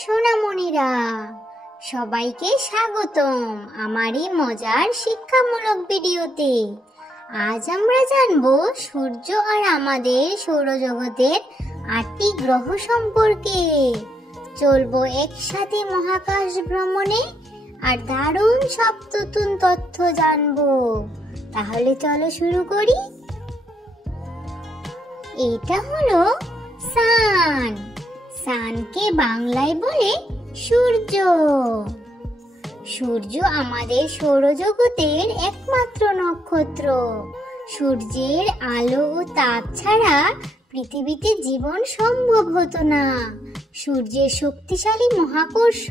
সোনামণিরা, সবাইকে স্বাগতম আমার এই মজার শিক্ষামূলক ভিডিওতে। আজ আমরা জানবো সূর্য আর আমাদের সৌরজগতের ৮টি গ্রহ সম্পর্কে। চলবো একসাথে মহাকাশ ভ্রমণে আর দারুণ সব নতুন তথ্য জানবো। তাহলে চলো শুরু করি। এটা হলো সান। সানকে বাংলায় বলে সূর্য। সূর্য আমাদের সৌরজগতের একমাত্র নক্ষত্র। সূর্যের আলো ও তাপ ছাড়া পৃথিবীতে জীবন সম্ভব হতো না। সূর্যের শক্তিশালী মহাকর্ষ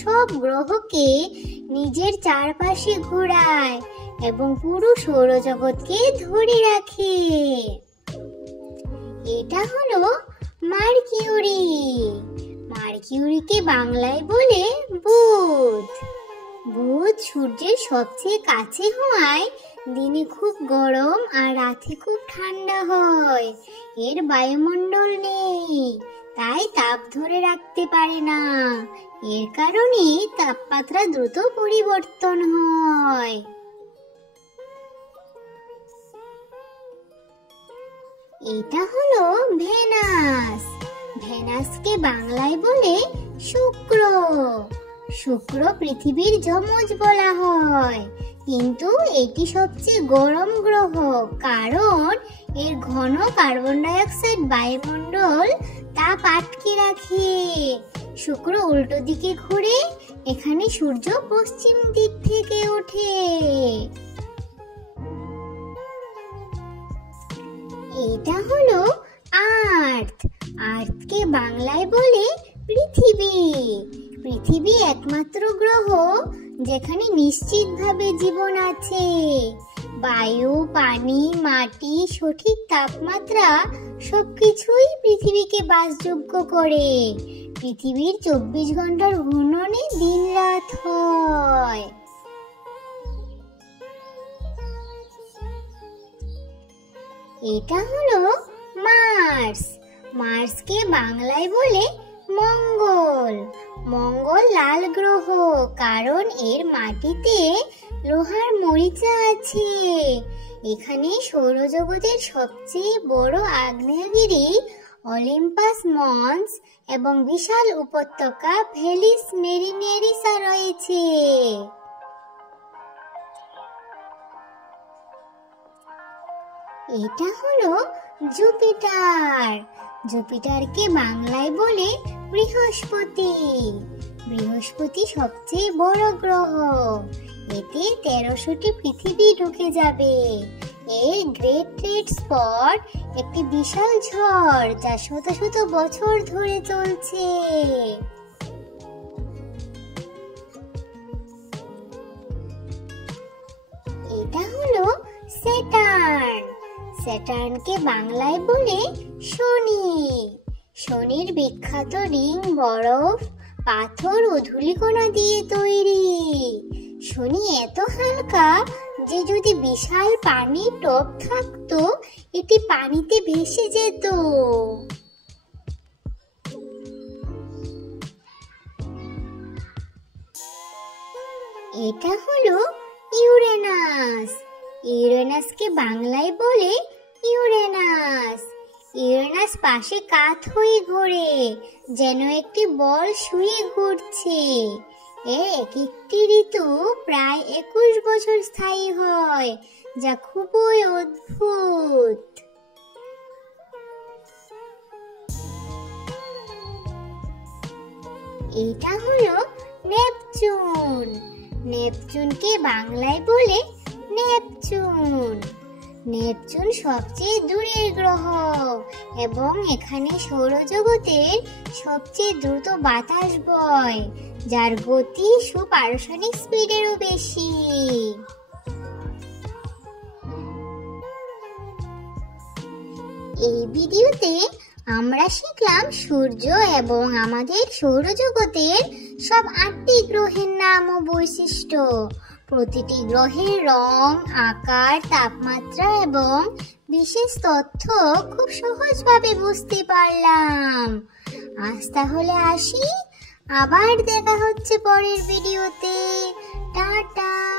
সব গ্রহকে নিজের চারপাশে ঘোরায় এবং পুরো সৌরজগৎকে ধরে রাখে। এটা হলো মার্কিউরি। মার্কিউরিকে বাংলায় বলে বুধ। বুধ সূর্যের সবচেয়ে কাছে হওয়ায় দিনে খুব গরম আর রাতে খুব ঠান্ডা হয়। এর বায়ুমণ্ডল নেই, তাই তাপ ধরে রাখতে পারে না। এর কারণে তাপমাত্রা দ্রুত পরিবর্তন হয়। এটা হলো ভেনাস। ভেনাসকে বাংলায় বলে শুক্র। শুক্র পৃথিবীর যমজ বলা হয়, কিন্তু এটি সবচেয়ে গরম গ্রহ, কারণ এর ঘন কার্বন ডাই অক্সাইড বায়ুমণ্ডল তাপ আটকে রাখে। শুক্র উল্টো দিকে ঘুরে, এখানে সূর্য পশ্চিম দিক থেকে ওঠে। এটা হলো আর্থ। আর্থকে বাংলায় বলে পৃথিবী। পৃথিবী একমাত্র গ্রহ যেখানে নিশ্চিতভাবে জীবন আছে। বায়ু, পানি, মাটি, সঠিক তাপমাত্রা সবকিছুই পৃথিবীকে বাসযোগ্য করে। পৃথিবীর ২৪ ঘন্টার ঘূর্ণনে দিন রাত হয়। এটা হলো মার্স। মার্সকে বাংলায় বলে মঙ্গল। মঙ্গল লাল গ্রহ, কারণ এর মাটিতে লোহার মরিচা আছে। এখানে সৌরজগতের সবচেয়ে বড় আগ্নেয়গিরি অলিম্পাস মন্স এবং বিশাল উপত্যকা ভেলিস মেরিনেরিসা রয়েছে। এটা হলো জুপিটার। জুপিটারকে বাংলায় বলে বৃহস্পতি। বৃহস্পতি সবচেয়ে বড় গ্রহ, এতে ১৩০০টি পৃথিবী ঢুকে যাবে। এর গ্রেট রেড স্পট একটি বিশাল ঝড় যা শত শত বছর ধরে চলছে। এটা হলো স্যাটার্ন। স্যাটার্নকে বাংলায় বলে শনি। শনির বিখ্যাত রিং বরফ, পাথর ও ধূলিকণা দিয়ে তৈরি। শনি এত হালকা যে যদি বিশাল পানির টব থাকতো, এটি পানিতে ভেসে যেত। এটা হলো ইউরেনাস। ইউরেনাসকে বাংলায় বলে ইউরেনাস। ইউরেনাস পাশে কাত হয়ে ঘোরে, যেন একটি বল শুয়ে ঘুরছে। এর এক একটি ঋতু প্রায় ২১ বছর স্থায়ী হয়, যা খুবই অদ্ভুত। এটা হলো নেপচুন। নেপচুনকে বাংলায় বলে নেপচুন। নেপচুন সবচেয়ে দূরের গ্রহ এবং এখানে সৌরজগতের সবচেয়ে দ্রুত বাতাস বয়, যার গতি সুপারসনিক স্পিডেরও বেশি। এই ভিডিওতে আমরা শিখলাম সূর্য এবং আমাদের সৌরজগতের সব ৮টি গ্রহের নাম ও বৈশিষ্ট্য। প্রতিটি গ্রহের রং, আকার, তাপমাত্রা এবং বিশেষ তথ্য খুব সহজভাবে বুঝতে পারলাম। আজ তাহলে আসি, আবার দেখা হচ্ছে পরের ভিডিওতে। টাটা।